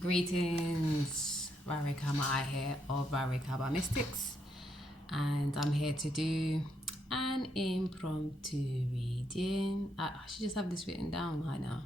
Greetings, Varikama here of Varikama Mystics, and I'm here to do an impromptu reading. I should just have this written down right now.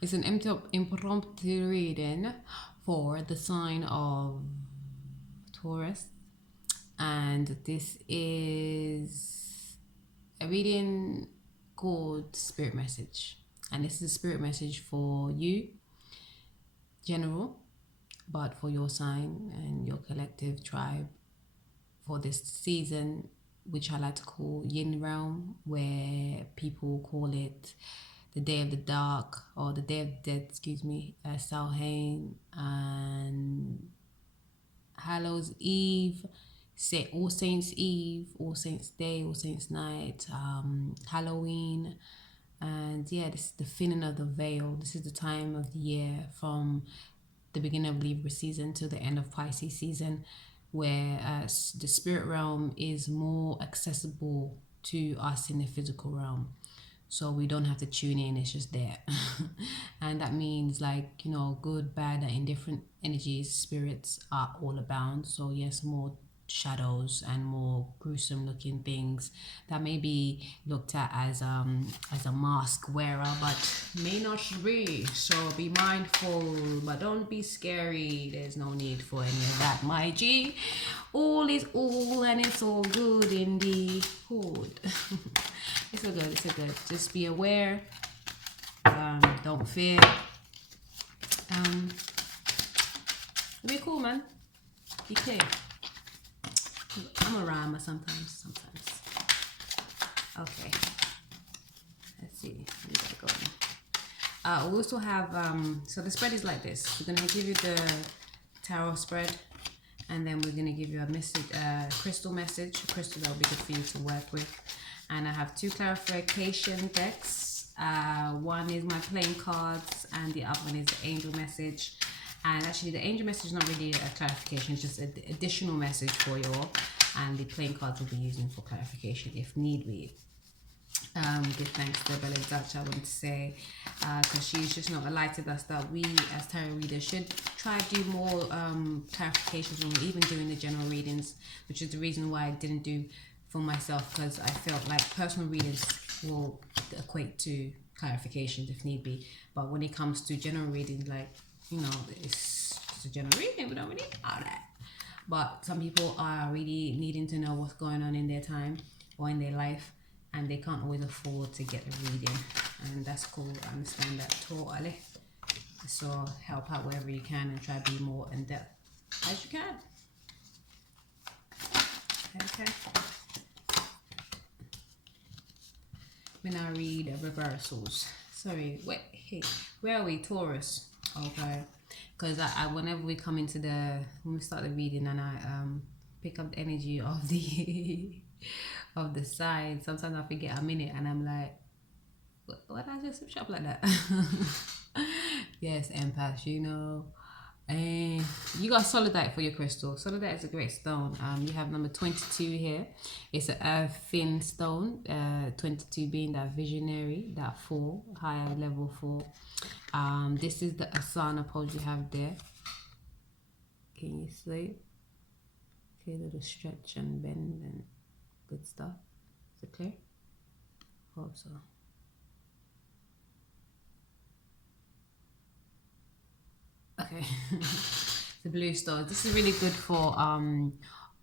It's an impromptu reading for the sign of Taurus, and this is a reading called Spirit Message, and this is a spirit message for you, general, but for your sign and your collective tribe for this season, which I like to call Yin Realm, where people call it the Day of the Dark, or the Day of the Dead, Samhain, and Hallows Eve, All Saints Eve, All Saints Day, All Saints Night, Halloween. And yeah, this is the thinning of the veil. This is the time of the year from the beginning of Libra season to the end of Pisces season, where the spirit realm is more accessible to us in the physical realm. So we don't have to tune in, it's just there. And that means, like, you know, good, bad, and indifferent energies, spirits are all abound. So yes, more shadows and more gruesome looking things that may be looked at as a mask wearer, but may not be. So be mindful, but don't be scary. There's no need for any of that, my G. All is all, and it's all good in the hood. It's all good, it's all good. Just be aware. Don't fear. Be cool, man. Be clear. I'm a rhymer sometimes. Okay. Let's see. We gotta go. We also have so the spread is like this. We're gonna give you the tarot spread, and then we're gonna give you a message, crystal message, a crystal that will be good for you to work with. And I have two clarification decks. One is my playing cards, and the other one is the angel message. And actually, the angel message is not really a clarification, it's just an additional message for you all. And the playing cards will be using for clarification if need be. Give thanks to Bella Dutch, I want to say, because she's just not enlightened us that we as tarot readers should try to do more clarifications when we're even doing the general readings, which is the reason why I didn't do for myself, because I felt like personal readings will equate to clarifications if need be. But when it comes to general readings, like, you know, it's just a general reading, we don't really need all that. But some people are really needing to know what's going on in their time or in their life, and they can't always afford to get a reading, and that's cool. I understand that totally. So help out wherever you can and try to be more in depth as you can. Okay. When I read reversals, sorry, wait, hey, where are we? Taurus. Okay, because I whenever we come into when we start the reading and I pick up the energy of the of the sign, sometimes I forget a minute and I'm like, what did I just switch up like that? Yes, empaths, you know. And you got solidite for your crystal. Solidite is a great stone. You have number 22 here. It's an earth thin stone. 22 being that visionary, that 4, higher level 4. This is the asana pose you have there. Can you see? Okay, little stretch and bend and good stuff. Is it clear? Hope so. Okay. The blue stones. This is really good for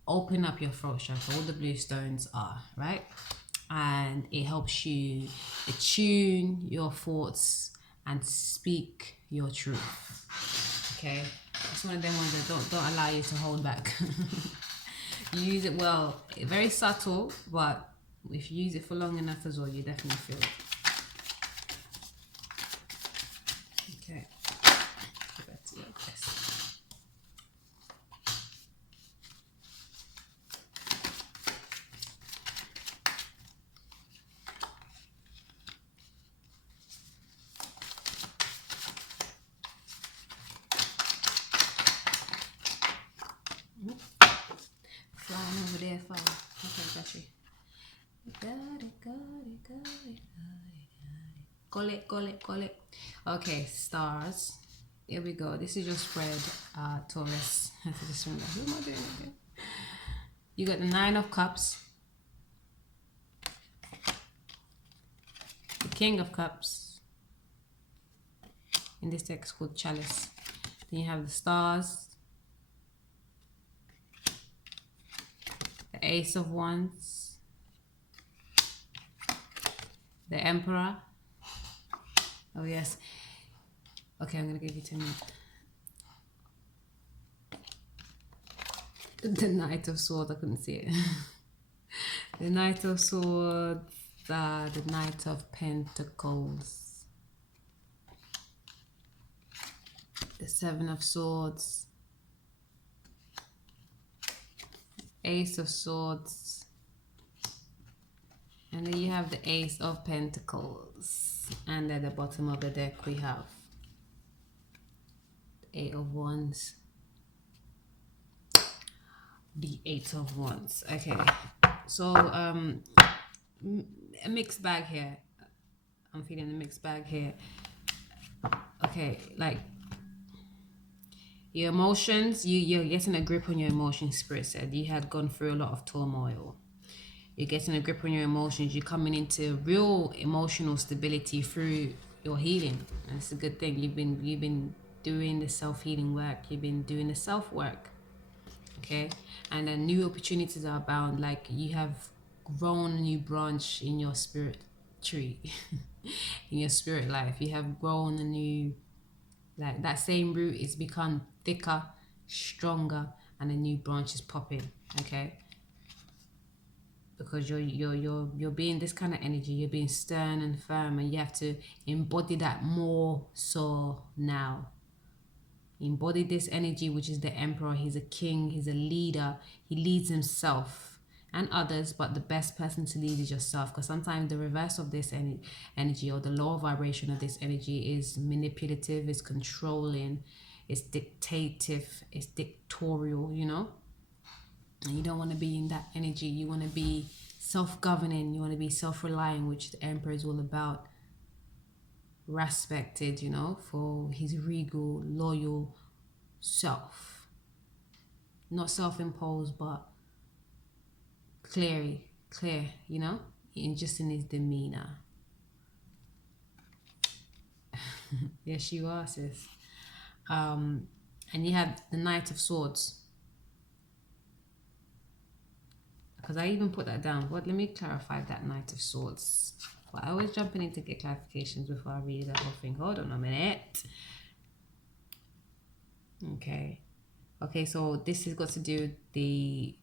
opening up your throat chakra. All the blue stones are, right? And it helps you attune your thoughts and speak your truth. Okay? It's one of them ones that don't allow you to hold back. You use it well. Very subtle, but if you use it for long enough as well, you definitely feel it. Okay. Go back to your desk. Flying over there, fall. Okay, got you. Got it. Call it. Okay, stars. here we go. This is your spread, Taurus. I just remember, who am I doing again? You got the 9 of Cups, the King of Cups. In this text called Chalice. Then you have the Stars, the Ace of Wands, the Emperor. Oh yes. Okay, I'm gonna give you 10 minutes. The Knight of Swords, I couldn't see it. The Knight of Swords, the Knight of Pentacles, the 7 of Swords, Ace of Swords, and then you have the Ace of Pentacles. And at the bottom of the deck we have the 8 of Wands, the 8 of Wands. Okay, so a mixed bag here. I'm feeling a mixed bag here. Okay, like your emotions, you're getting a grip on your emotions. Spirit said you had gone through a lot of turmoil. You're getting a grip on your emotions. You're coming into real emotional stability through your healing, and it's a good thing. You've been doing the self-healing work. You've been doing the self-work. Okay, and then new opportunities are abound. Like you have grown a new branch in your spirit tree, in your spirit life. You have grown a new, like that same root is become thicker, stronger, and a new branch is popping. Okay, because you're being this kind of energy. You're being stern and firm, and you have to embody that more so now. Embody this energy, which is the Emperor. He's a king, he's a leader. He leads himself and others, but the best person to lead is yourself, because sometimes the reverse of this energy, or the lower vibration of this energy, is manipulative, is controlling, it's dictative, it's dictatorial, you know. And you don't want to be in that energy. You want to be self-governing, you want to be self-relying, which the Emperor is all about. Respected, you know, for his regal, loyal self. Not self-imposed, but clear, you know, in just in his demeanor. Yes, you are, sis. And you have the Knight of Swords. Because I even put that down. What? Let me clarify that Knight of Swords. But I always jumping in to get clarifications before I read the whole thing. Hold on a minute. Okay, so this has got to do with the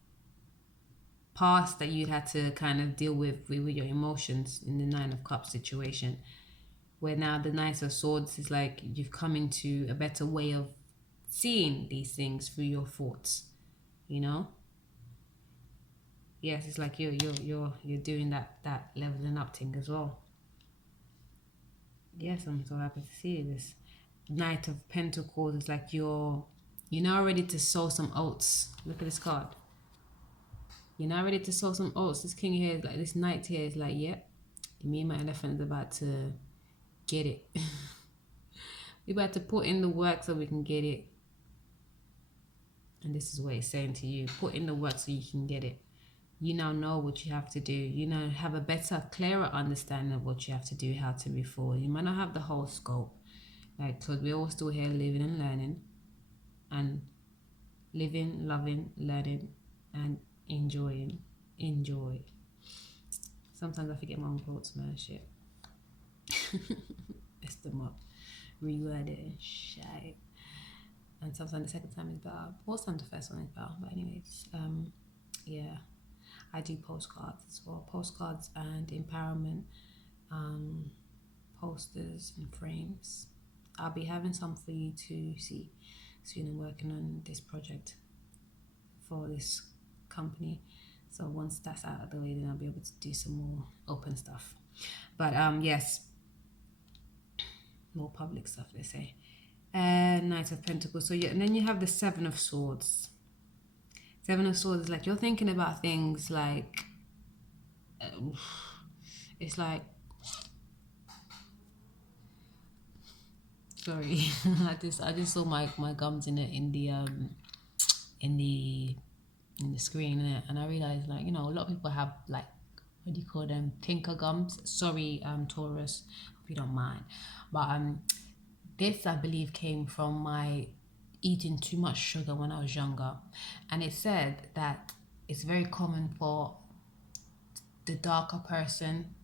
past that you had to kind of deal with your emotions in the 9 of Cups situation, where now the Knight of Swords is like you've come into a better way of seeing these things through your thoughts, you know. Yes, it's like you're doing that leveling up thing as well. Yes, I'm so happy to see this. Knight of Pentacles is like you're now ready to sow some oats. Look at this card. You're now ready to sow some oats. This king here is like, this knight here is like, yeah, me and my elephant is about to get it. We're about to put in the work so we can get it. And this is what it's saying to you. Put in the work so you can get it. You now know what you have to do. You now have a better, clearer understanding of what you have to do, how to move forward. You might not have the whole scope. Like, because we're all still here living and learning. And living, loving, learning, and enjoying. Enjoy. Sometimes I forget my own quotes, man. Shit. Mess them up. Reword it and shit. And sometimes the second time is better. Most times the first one is better. But anyways, yeah. I do postcards as well. Postcards and empowerment, posters and frames. I'll be having some for you to see soon. I'm working on this project for this company. So once that's out of the way, then I'll be able to do some more open stuff. But yes, more public stuff, they say. Knight of Pentacles. So yeah, and then you have the 7 of Swords. 7 of Swords is like you're thinking about things like it's like Sorry, I just saw my gums in in the in the screen, and I realized, like, you know, a lot of people have, like, what do you call them, pinker gums. Sorry, Taurus, hope you don't mind. But this, I believe, came from my eating too much sugar when I was younger, and it said that it's very common for the darker person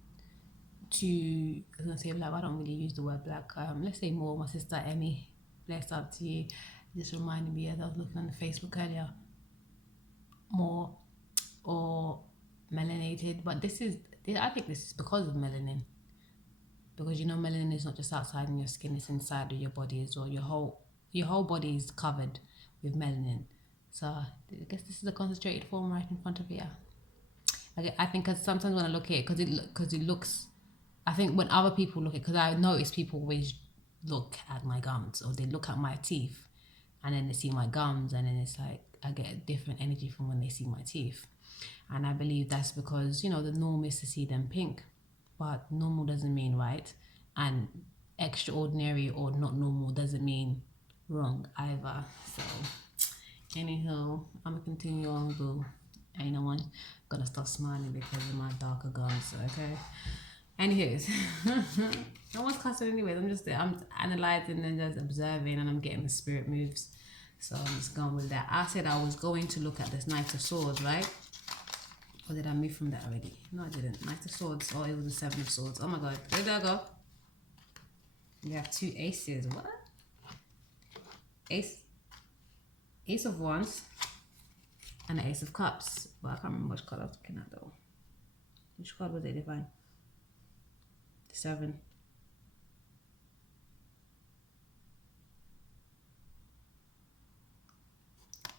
to, I was gonna say black, I don't really use the word black. Let's say more my sister Emmy, blessed up to you. Just reminded me as I was looking on the Facebook earlier, more or melanated, but I think this is because of melanin, because you know melanin is not just outside in your skin, it's inside of your body as well. Your whole body is covered with melanin. So I guess this is a concentrated form right in front of you. I think, because sometimes when I look at it, because it looks, I think when other people look at it, because I notice people always look at my gums, or they look at my teeth, and then they see my gums, and then it's like I get a different energy from when they see my teeth. And I believe that's because, you know, the norm is to see them pink, but normal doesn't mean right, and extraordinary or not normal doesn't mean wrong either. So anyhow, I'm gonna continue on, boo. Ain't no one gonna stop smiling because of my darker gums, okay? Anyways, no one's cussing anyways. I'm analyzing and just observing, and I'm getting the spirit moves. So I'm just going with that. I said I was going to look at this Knight of Swords, right? Or did I move from that already? No, I didn't. Knight of Swords. Oh, it was the Seven of Swords. Oh my God. Where did I go? We have two aces. What? Ace of Wands and the Ace of Cups. But I can't remember which card I was looking at though. Which card was it, Divine? The 7.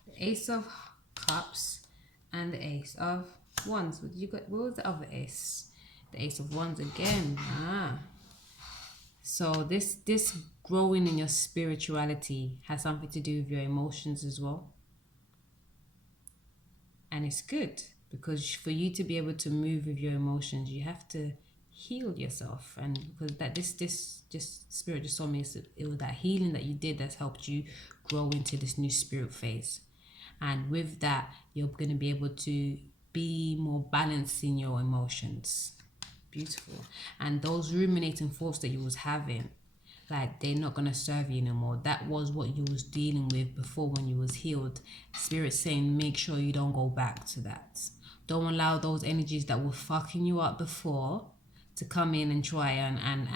The Ace of Cups and the Ace of Wands. What was the other ace? The Ace of Wands again. So this growing in your spirituality has something to do with your emotions as well. And it's good, because for you to be able to move with your emotions, you have to heal yourself. And because this spirit just told me it was that healing that you did that's helped you grow into this new spirit phase. And with that, you're going to be able to be more balanced in your emotions. Beautiful. And those ruminating thoughts that you was having, like, they're not going to serve you anymore. That was what you was dealing with before when you was healed. Spirit saying, make sure you don't go back to that. Don't allow those energies that were fucking you up before to come in and try and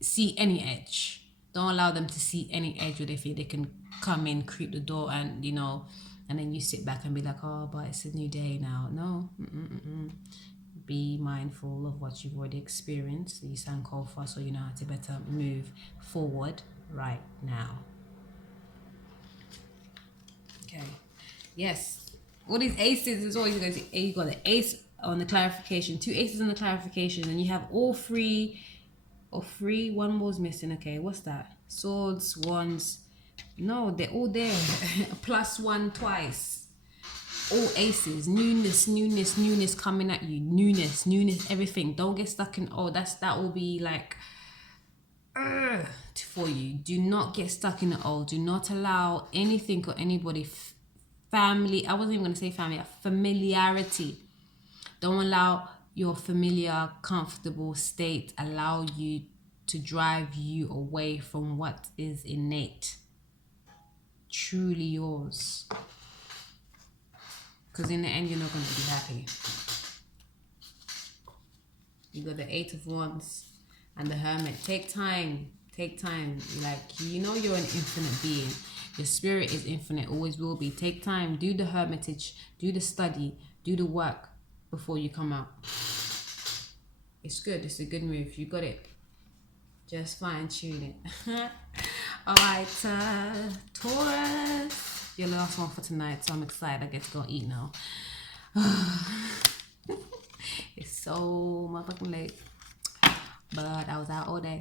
see any edge. Don't allow them to see any edge where they feel they can come in, creep the door, and, you know, and then you sit back and be like, oh, but it's a new day now. No. Be mindful of what you've already experienced. You sound cold for, so you know how to better move forward right now. Okay. Yes. All these aces is always going to, you got the ace on the clarification, 2 aces on the clarification, and you have all 3 or 3. One more's missing. Okay, what's that? Swords, wands. No, they're all there. +1 twice. All aces. Newness coming at you. Newness, everything. Don't get stuck in, oh, that will be like for you. Do not get stuck in the old. Do not allow anything or anybody, family, I wasn't even going to say family, familiarity. Don't allow your familiar, comfortable state allow you to drive you away from what is innate, truly yours. Because in the end, you're not going to be happy. You got the 8 of Wands and the Hermit. Take time. Like, you know, you're an infinite being. Your spirit is infinite, always will be. Take time. Do the hermitage. Do the study. Do the work before you come out. It's good. It's a good move. You got it. Just fine tune it. All right, Taurus. Your last one for tonight, so I'm excited. I get to go eat now. It's so motherfucking late, but I was out all day,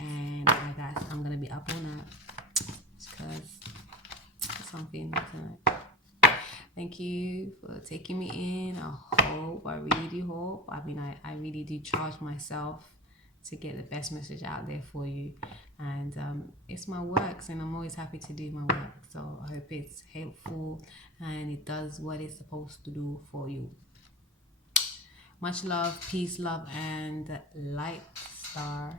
and I'm gonna be up all night because something tonight. Thank you for taking me in. I really hope. I mean, I really do charge myself to get the best message out there for you. And it's my works, and I'm always happy to do my work. So I hope it's helpful and it does what it's supposed to do for you. Much love, peace, love, and light, star.